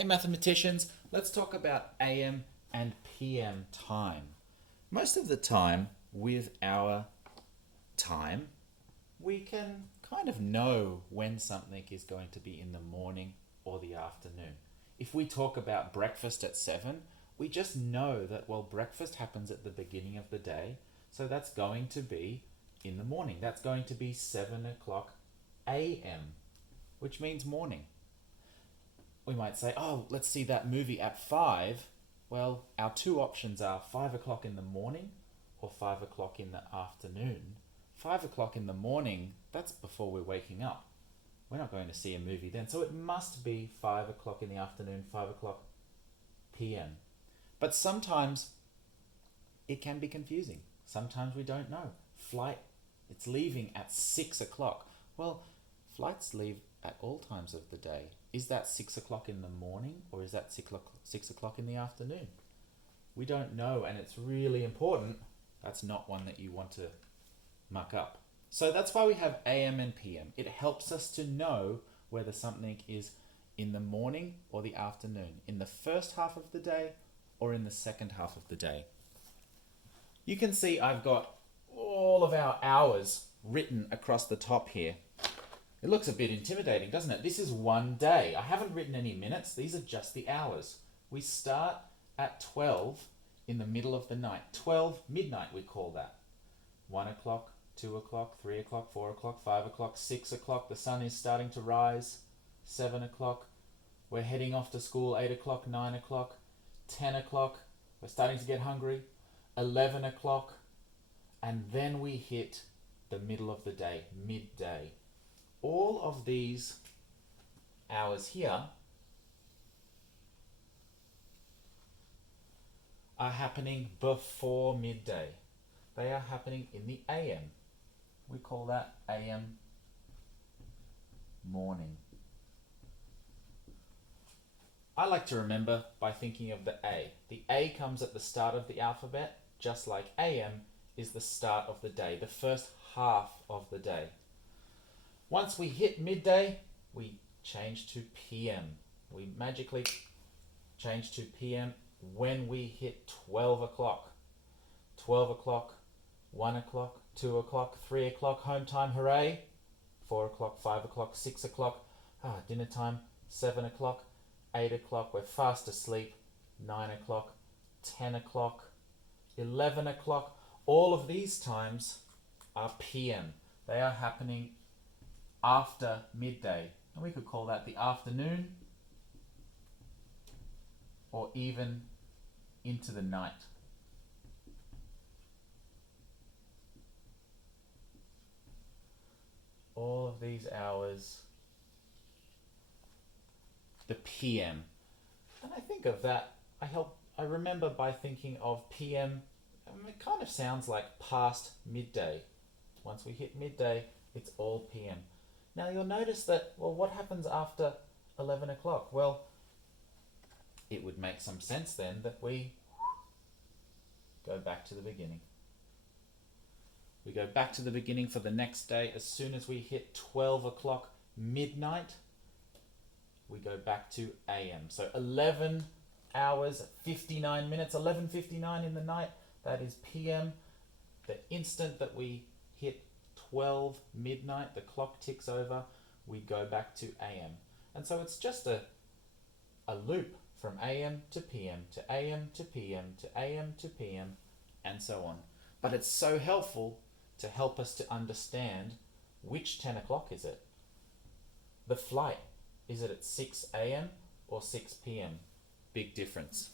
Hey mathematicians, let's talk about AM and PM time. Most of the time, with our time, we can kind of know when something is going to be in the morning or the afternoon. If we talk about breakfast at 7, we just know that, well, breakfast happens at the beginning of the day, so that's going to be in the morning. That's going to be 7 o'clock AM, which means morning. We might say, oh, let's see that movie at 5. Well, our two options are 5 o'clock in the morning or 5 o'clock in the afternoon. 5 o'clock in the morning, that's before we're waking up. We're not going to see a movie then. So it must be 5 o'clock in the afternoon, 5 o'clock PM. But sometimes it can be confusing. Sometimes we don't know. Flight, it's leaving at 6 o'clock. Well, flights leave at all times of the day. Is that 6 o'clock in the morning or is that 6 o'clock in the afternoon? We don't know, and it's really important. That's not one that you want to muck up. So that's why we have AM and PM. It helps us to know whether something is in the morning or the afternoon, in the first half of the day or in the second half of the day. You can see I've got all of our hours written across the top here. It looks a bit intimidating, doesn't it? This is one day. I haven't written any minutes. These are just the hours. We start at 12 in the middle of the night. 12 midnight, we call that. 1 o'clock, 2 o'clock, 3 o'clock, 4 o'clock, 5 o'clock, 6 o'clock. The sun is starting to rise. 7 o'clock. We're heading off to school. 8 o'clock, 9 o'clock, 10 o'clock. We're starting to get hungry. 11 o'clock. And then we hit the middle of the day, midday. All of these hours here are happening before midday. They are happening in the AM. We call that AM morning. I like to remember by thinking of the A. The A comes at the start of the alphabet, just like AM is the start of the day, the first half of the day. Once we hit midday, we change to PM. We magically change to PM when we hit 12 o'clock. 12 o'clock, 1 o'clock, 2 o'clock, 3 o'clock, home time, hooray. 4 o'clock, 5 o'clock, 6 o'clock, dinner time, 7 o'clock, 8 o'clock, we're fast asleep, 9 o'clock, 10 o'clock, 11 o'clock. All of these times are PM. They are happening after midday. And we could call that the afternoon or even into the night. All of these hours, the PM. And I think of that, I remember by thinking of PM, it kind of sounds like past midday. Once we hit midday, it's all PM. Now you'll notice that, well, what happens after 11 o'clock? Well, it would make some sense then that we go back to the beginning. We go back to the beginning for the next day. As soon as we hit 12 o'clock midnight, we go back to AM. So 11 hours, 59 minutes, 11:59 in the night, that is PM. The instant that we hit 12 midnight, the clock ticks over, we go back to AM. And so it's just a loop from AM to PM to AM to PM to AM to PM and so on. But it's so helpful to help us to understand which 10 o'clock is it. The flight, is it at 6 AM or 6 PM? Big difference.